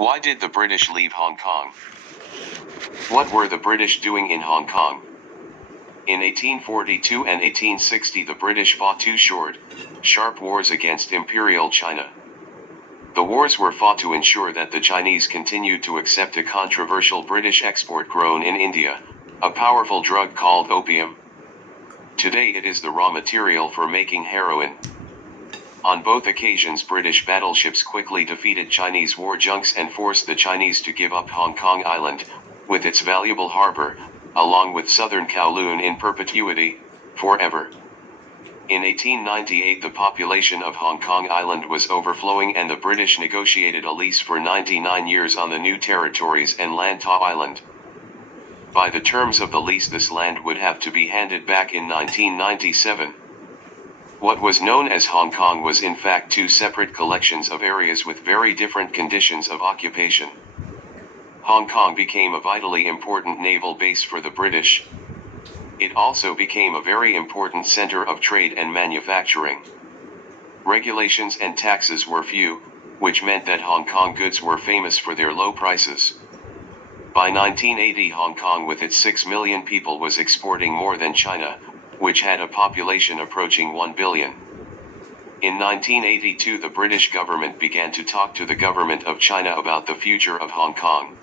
Why did the British leave Hong Kong? What were the British doing in Hong Kong? In 1842 and 1860 the British fought two short, sharp wars against Imperial China. The wars were fought to ensure that the Chinese continued to accept a controversial British export grown in India, a powerful drug called opium. Today it is the raw material for making heroin. On both occasions British battleships quickly defeated Chinese war junks and forced the Chinese to give up Hong Kong Island, with its valuable harbor, along with southern Kowloon in perpetuity, forever. In 1898 the population of Hong Kong Island was overflowing and the British negotiated a lease for 99 years on the new territories and Lantau Island. By the terms of the lease this land would have to be handed back in 1997. What was known as Hong Kong was in fact two separate collections of areas with very different conditions of occupation. Hong Kong became a vitally important naval base for the British. It also became a very important center of trade and manufacturing. Regulations and taxes were few, which meant that Hong Kong goods were famous for their low prices. By 1980 Hong Kong with its 6 million people was exporting more than China, which had a population approaching 1 billion. In 1982 the British government began to talk to the government of China about the future of Hong Kong.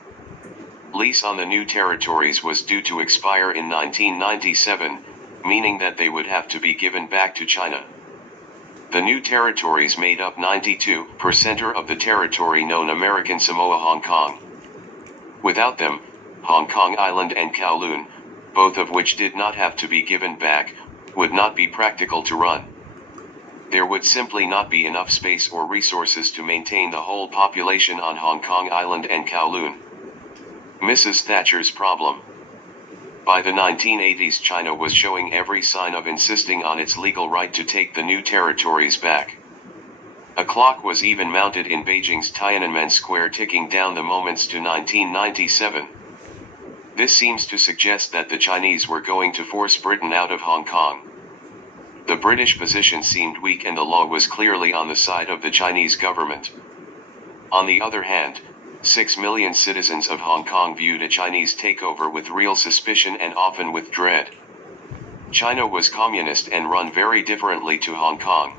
Lease on the new territories was due to expire in 1997, meaning that they would have to be given back to China. The new territories made up 92% of the territory known American Samoa Hong Kong. Without them, Hong Kong Island and Kowloon, both of which did not have to be given back, would not be practical to run. There would simply not be enough space or resources to maintain the whole population on Hong Kong Island and Kowloon. Mrs. Thatcher's problem. By the 1980s China was showing every sign of insisting on its legal right to take the new territories back. A clock was even mounted in Beijing's Tiananmen Square ticking down the moments to 1997. This seems to suggest that the Chinese were going to force Britain out of Hong Kong. The British position seemed weak and the law was clearly on the side of the Chinese government. On the other hand, 6 million citizens of Hong Kong viewed a Chinese takeover with real suspicion and often with dread. China was communist and run very differently to Hong Kong.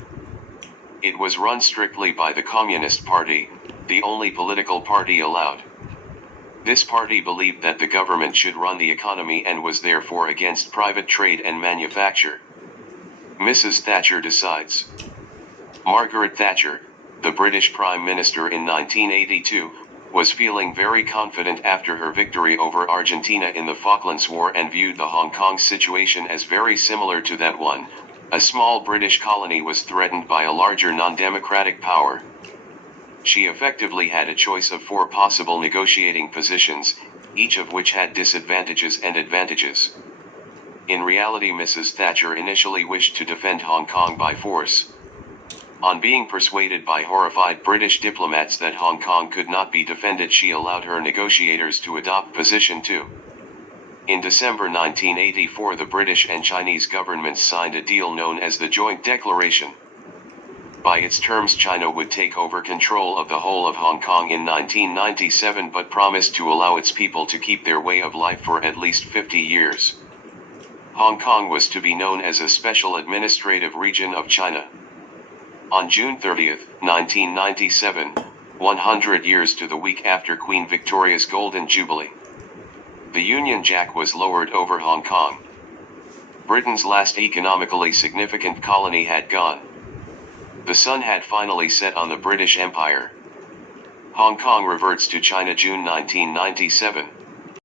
It was run strictly by the Communist Party, the only political party allowed. This party believed that the government should run the economy and was therefore against private trade and manufacture. Mrs. Thatcher decides. Margaret Thatcher, the British Prime Minister in 1982, was feeling very confident after her victory over Argentina in the Falklands War and viewed the Hong Kong situation as very similar to that one. A small British colony was threatened by a larger non-democratic power. She effectively had a choice of 4 possible negotiating positions, each of which had disadvantages and advantages. In reality Mrs. Thatcher initially wished to defend Hong Kong by force. On being persuaded by horrified British diplomats that Hong Kong could not be defended she allowed her negotiators to adopt position 2. In December 1984 the British and Chinese governments signed a deal known as the Joint Declaration. By its terms China would take over control of the whole of Hong Kong in 1997 but promised to allow its people to keep their way of life for at least 50 years. Hong Kong was to be known as a special administrative region of China. On June 30, 1997, 100 years to the week after Queen Victoria's Golden Jubilee, the Union Jack was lowered over Hong Kong. Britain's last economically significant colony had gone. The sun had finally set on the British Empire. Hong Kong reverts to China June 1997.